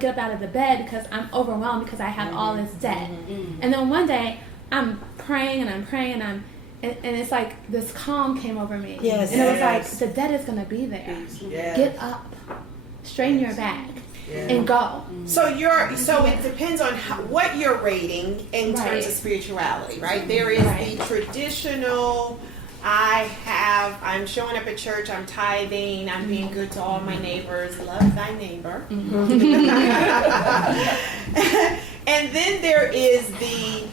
get up out of the bed because I'm overwhelmed because I have all this debt. And then one day I'm praying and and it's like this calm came over me. Yes. And it was like, the debt is going to be there. Yes. Get up, straighten your back, and go. So it depends on what you're rating in terms of spirituality, right? There is the traditional, I'm showing up at church, I'm tithing, I'm being good to all my neighbors, love thy neighbor. And then there is the,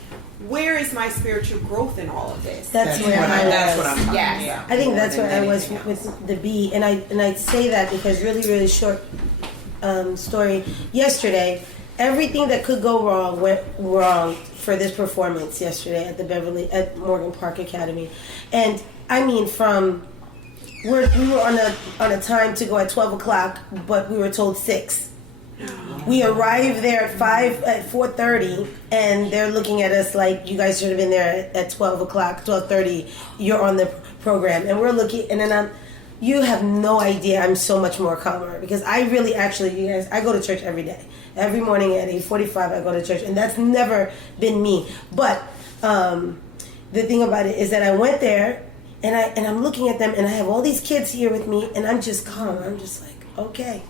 where is my spiritual growth in all of this? That's where I was. That's what I'm talking Yes. about. I think that's where I was with the B, and I say that because really short story. Yesterday, everything that could go wrong went wrong for this performance yesterday at Morgan Park Academy, and I mean we were on a time to go at 12 o'clock, but we were told 6. We arrived there at 4:30, and they're looking at us like, you guys should have been there at 12 o'clock, 12:30. You're on the program, and we're looking, and then you have no idea. I'm so much more calmer because I really, actually, you guys, I go to church every day. Every morning at 8:45, I go to church, and that's never been me. But the thing about it is that I went there, and I'm looking at them, and I have all these kids here with me, and I'm just calm. I'm just like, okay,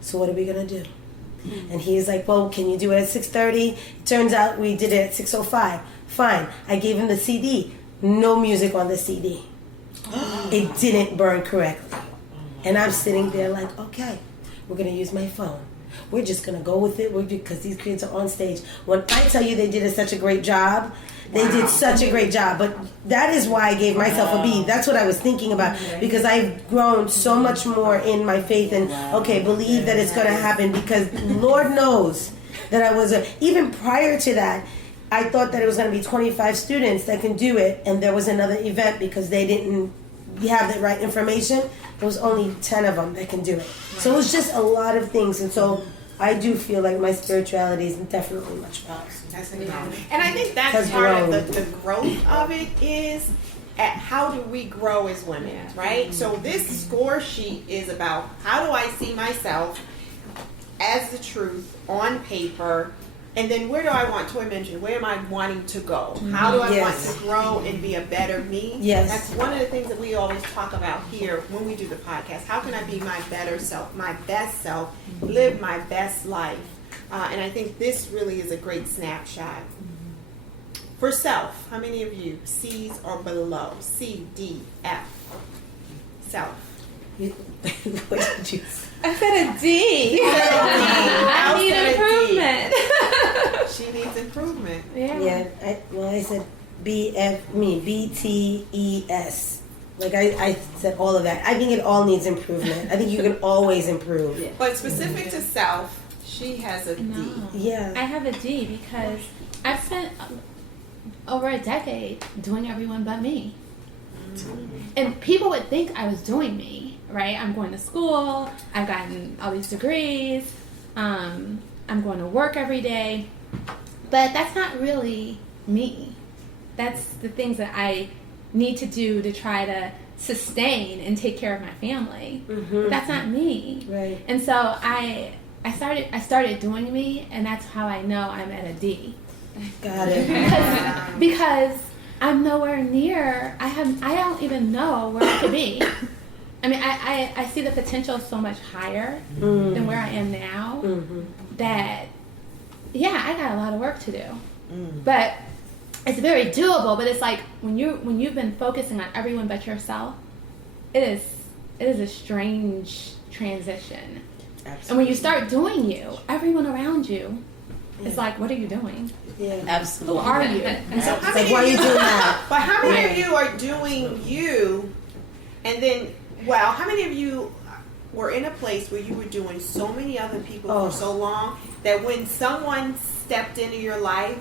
so what are we gonna do? And he's like, well, can you do it at 6:30? Turns out we did it at 6:05. Fine. I gave him the CD. No music on the CD. It didn't burn correctly. And I'm sitting there like, okay, we're going to use my phone. We're just going to go with it because these kids are on stage. When I tell you they did such a great job, they did such a great job. But that is why I gave myself a B. That's what I was thinking about, because I've grown so much more in my faith and, okay, believe that it's going to happen, because Lord knows that I was, even prior to that, I thought that it was going to be 25 students that can do it, and there was another event because they didn't have the right information. There was only 10 of them that can do it. So it was just a lot of things, and so I do feel like my spirituality is definitely much better. And I think that's part of the growth of it is at how do we grow as women, right? So this score sheet is about how do I see myself as the truth on paper, and then where do I want to mention? Where am I wanting to go? How do I want to grow and be a better me? Yes. That's one of the things that we always talk about here when we do the podcast. How can I be my better self, my best self, live my best life? And I think this really is a great snapshot. For self, how many of you C's or below? C, D, F. Self. What did you say? I said a D. I need improvement. She needs improvement. Yeah. I said BTES. Like I said all of that. I think it all needs improvement. I think you can always improve. Yeah. But specific to self, she has a D. Yeah. I have a D because I've spent over a decade doing everyone but me. And people would think I was doing me, right? I'm going to school, I've gotten all these degrees, I'm going to work every day, but that's not really me. That's the things that I need to do to try to sustain and take care of my family. But that's not me. Right. And so I started doing me, and that's how I know I'm at a D. Got it. Because I'm nowhere near. I don't even know where I could be. I mean, I see the potential so much higher than where I am now. That, yeah, I got a lot of work to do. But it's very doable. But it's like when you've been focusing on everyone but yourself, it is a strange transition. Absolutely. And when you start doing you, everyone around you is like, what are you doing? Yeah. Absolutely. Who are you? And so how Like, many why are of you doing that? But how many of you are doing you, and then, well, how many of you were in a place where you were doing so many other people for so long that when someone stepped into your life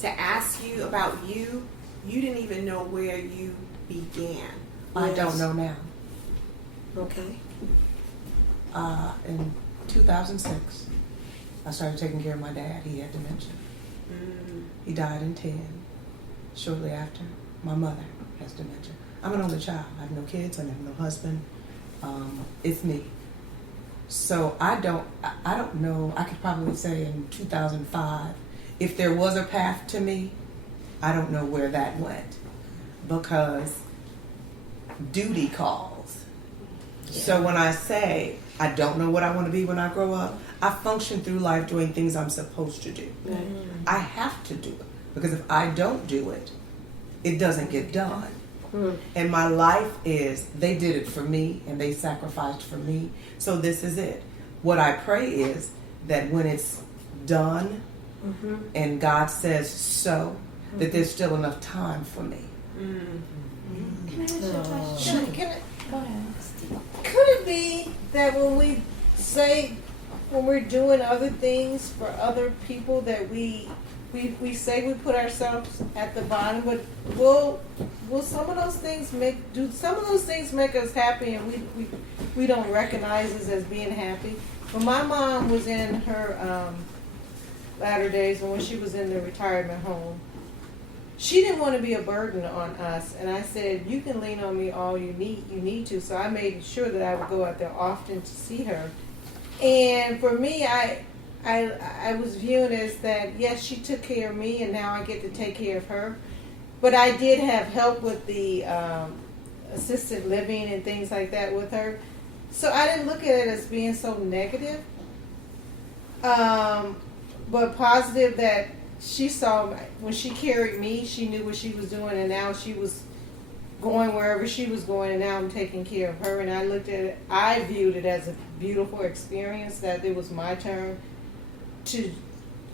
to ask you about you, you didn't even know where you began? I don't know now. Okay. In 2006, I started taking care of my dad. He had dementia. He died in 10. Shortly after, my mother has dementia. I'm an only child. I have no kids. I have no husband. It's me. So I don't know. I could probably say in 2005, if there was a path to me, I don't know where that went, because duty calls. Yeah. So when I say I don't know what I want to be when I grow up, I function through life doing things I'm supposed to do. Mm-hmm. I have to do it, because if I don't do it, it doesn't get done. Mm-hmm. And my life is, they did it for me and they sacrificed for me. So this is it. What I pray is that when it's done, mm-hmm. and God says so, mm-hmm. that there's still enough time for me. Mm-hmm. Can I ask you a question? Go ahead. Could it be that when we're doing other things for other people, that we say we put ourselves at the bottom, but will some of those things make us happy, and we don't recognize us as being happy? When my mom was in her latter days, and when she was in the retirement home, she didn't want to be a burden on us, and I said, you can lean on me all you need to. So I made sure that I would go out there often to see her. And for me, I was viewing as that, yes, she took care of me, and now I get to take care of her. But I did have help with the assisted living and things like that with her. So I didn't look at it as being so negative, but positive, that she saw when she carried me, she knew what she was doing, and now she was going wherever she was going, and now I'm taking care of her. And I viewed it as a beautiful experience, that it was my turn to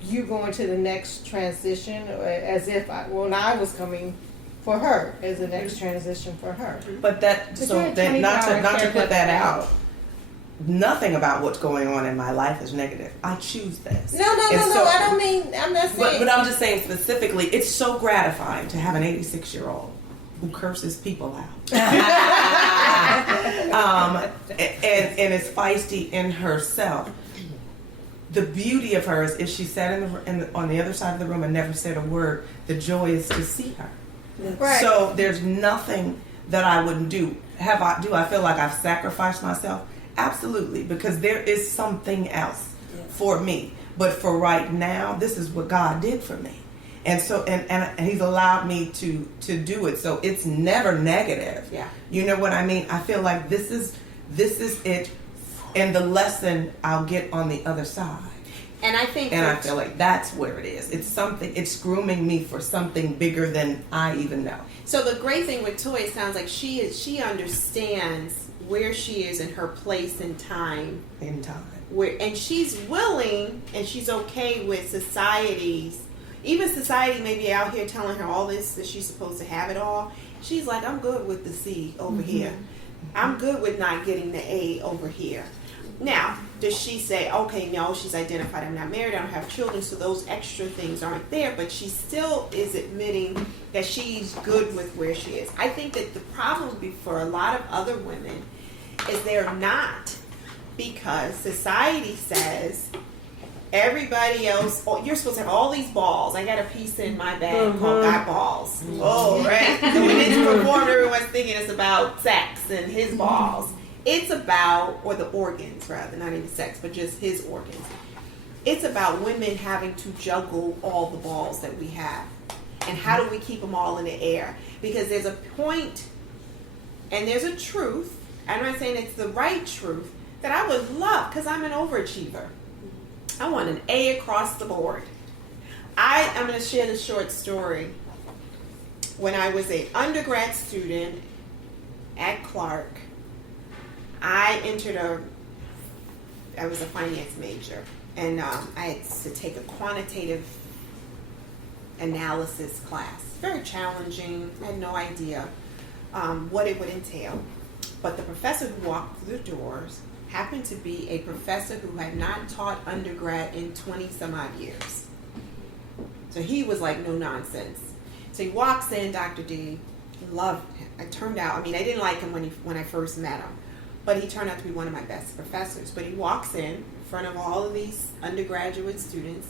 you going to the next transition, as if I was coming for her as the next transition for her. But not to put that out. Nothing about what's going on in my life is negative. I choose this. No. I don't mean. I'm not saying. But I'm just saying specifically, it's so gratifying to have an 86-year-old who curses people out, and is feisty in herself. The beauty of her is, if she sat on the other side of the room and never said a word, the joy is to see her. Right. So there's nothing that I wouldn't do. Do I feel like I've sacrificed myself? Absolutely, because there is something else for me. But for right now, this is what God did for me. And so, and He's allowed me to do it. So it's never negative. Yeah. You know what I mean? I feel like this is it, and the lesson I'll get on the other side. And I think, I feel like that's where it is. It's something. It's grooming me for something bigger than I even know. So the great thing with Toy, it sounds like she understands where she is in her place in time. And she's willing, and she's okay with even society may be out here telling her all this, that she's supposed to have it all. She's like, I'm good with the C over mm-hmm. here. I'm good with not getting the A over here. Now, does she say, okay, no, she's identified, I'm not married, I don't have children, so those extra things aren't there, but she still is admitting that she's good with where she is. I think that the problem for a lot of other women is they're not, because society says everybody else, you're supposed to have all these balls. I got a piece in my bag mm-hmm. called Got Balls. Mm-hmm. Oh, right. So when it's performed, everyone's thinking it's about sex and his balls. It's about, or the organs rather, not even sex, but just his organs. It's about women having to juggle all the balls that we have. And how do we keep them all in the air? Because there's a point, and there's a truth, I'm not saying it's the right truth, that I would love, because I'm an overachiever. I want an A across the board. I'm going to share the short story. When I was an undergrad student at Clark, I was a finance major, and I had to take a quantitative analysis class. Very challenging. I had no idea what it would entail. But the professor who walked through the doors happened to be a professor who had not taught undergrad in 20 some odd years. So he was like, no nonsense. So he walks in, Dr. D, loved him. I didn't like him when I first met him, but he turned out to be one of my best professors. But he walks in front of all of these undergraduate students,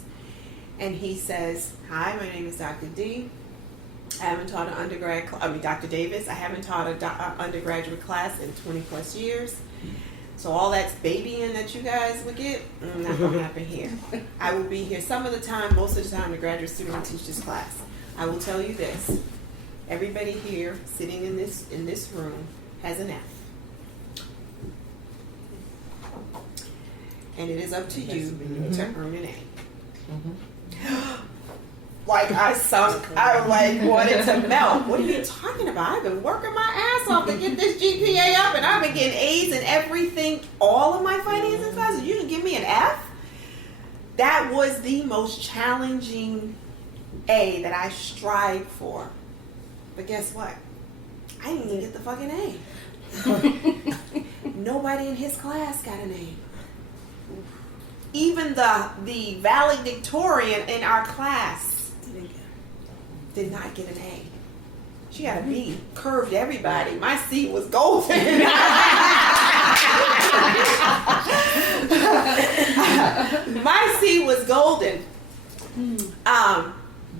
and he says, hi, my name is Dr. D. I haven't taught Dr. Davis. I haven't taught an undergraduate class in 20 plus years. So all that babying that you guys would get, not gonna happen here. I will be here some of the time, most of the time the graduate student will teach this class. I will tell you this, everybody here sitting in this room has an F. And it is up to you to earn an A. Like I wanted to melt. What are you talking about? I've been working my ass off to get this GPA up, and I've been getting A's in everything, all of my finances classes. You can give me an F? That was the most challenging A that I strived for. But guess what? I didn't even get the fucking A. Nobody in his class got an A. Even the valedictorian in our class did not get an A. She got a B. Curved everybody. My C was golden. My C was golden.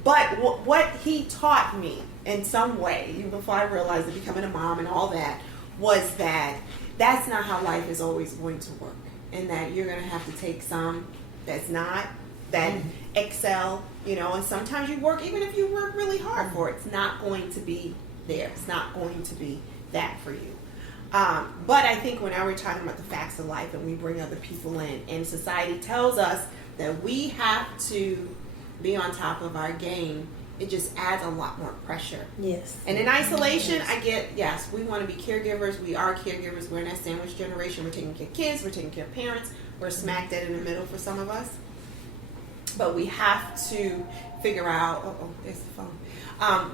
But what he taught me in some way, even before I realized that becoming a mom and all that, was that that's not how life is always going to work. And that you're going to have to take some that's not, that excel, and sometimes you work, even if you work really hard for it, it's not going to be there. It's not going to be that for you. But I think when we're talking about the facts of life and we bring other people in, and society tells us that we have to be on top of our game, it just adds a lot more pressure. Yes. And in isolation, I get, yes, we want to be caregivers. We are caregivers. We're in that sandwich generation. We're taking care of kids. We're taking care of parents. We're smack dead in the middle for some of us. But we have to figure out, there's the phone.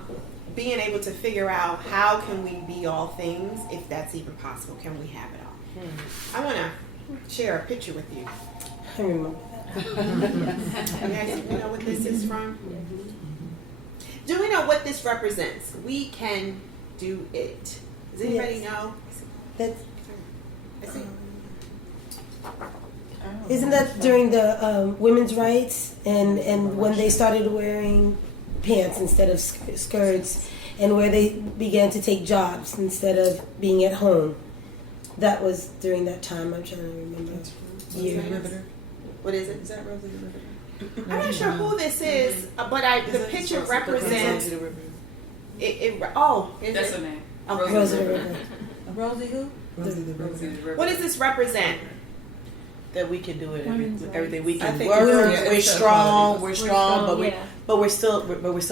Being able to figure out how can we be all things, if that's even possible. Can we have it all? I want to share a picture with you. I remember that. You guys know what this is from? Do we know what this represents? We can do it. Does anybody know? That's, I see. isn't that during the women's rights and when they started wearing pants instead of skirts, and where they began to take jobs instead of being at home? That was during that time. I'm trying to remember. What is it? Is that Rosie the Riveter? I'm not sure who this is, but the picture represents it. That's her name. Okay. Rosie the River. Rosie who? Rosie the Riveter. What does this represent? That we can do it. Everything we I can think work. it's- We're strong. We're strong, but yeah. we're still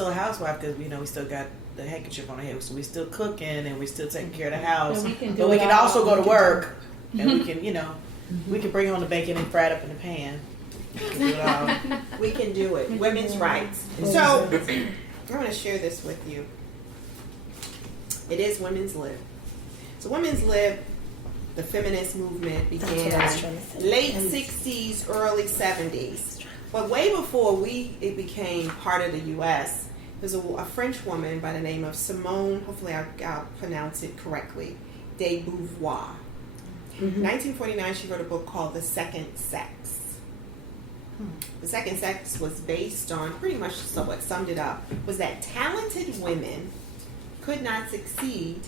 a housewife because we still got the handkerchief on our head, so we're still cooking and we're still taking care of the house. And we can do But we it can all. also go to work and we can we can bring home the bacon and fry it up in the pan. We can do it all. We can do it. Women's rights. So I'm going to share this with you. It is Women's Lib. So Women's Lib, the feminist movement That's what I was trying began to say. late 60s, early 70s. But way before it became part of the U.S., there's a French woman by the name of Simone, hopefully I'll pronounce it correctly, de Beauvoir. In 1949, she wrote a book called The Second Sex. The Second Sex was based on, pretty much so what summed it up, was that talented women could not succeed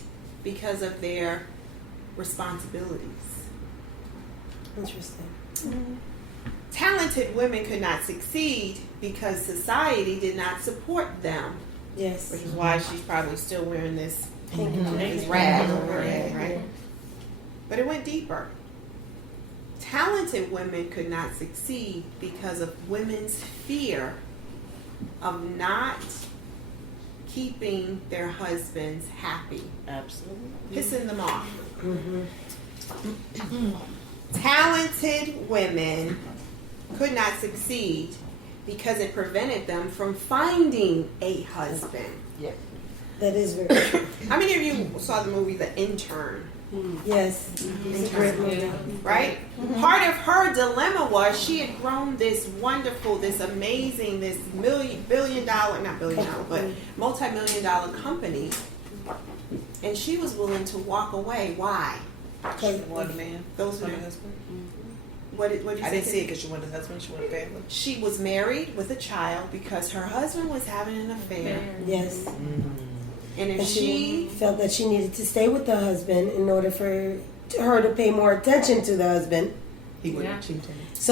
because of their responsibilities. Interesting. Talented women could not succeed because society did not support them, Yes. which is why she's probably still wearing this Thank rag over her head, right? But it went deeper. Talented women could not succeed because of women's fear of not keeping their husbands happy, Absolutely. pissing them off. Talented women could not succeed because it prevented them from finding a husband. That is very true. How many of you saw the movie The Intern? Yes. It's a great movie. Right? Part of her dilemma was she had grown this wonderful, this amazing, this multi-million-dollar company, and she was willing to walk away. Why? She wanted a man. Those Wanted are- a husband. What did you I say? didn't see it because she wanted a husband. She wanted a family. She was married with a child because her husband was having an affair, Yes. and if And she she felt that she needed to stay with the husband in order for her to pay more attention to the husband. He wouldn't Yeah. have cheated.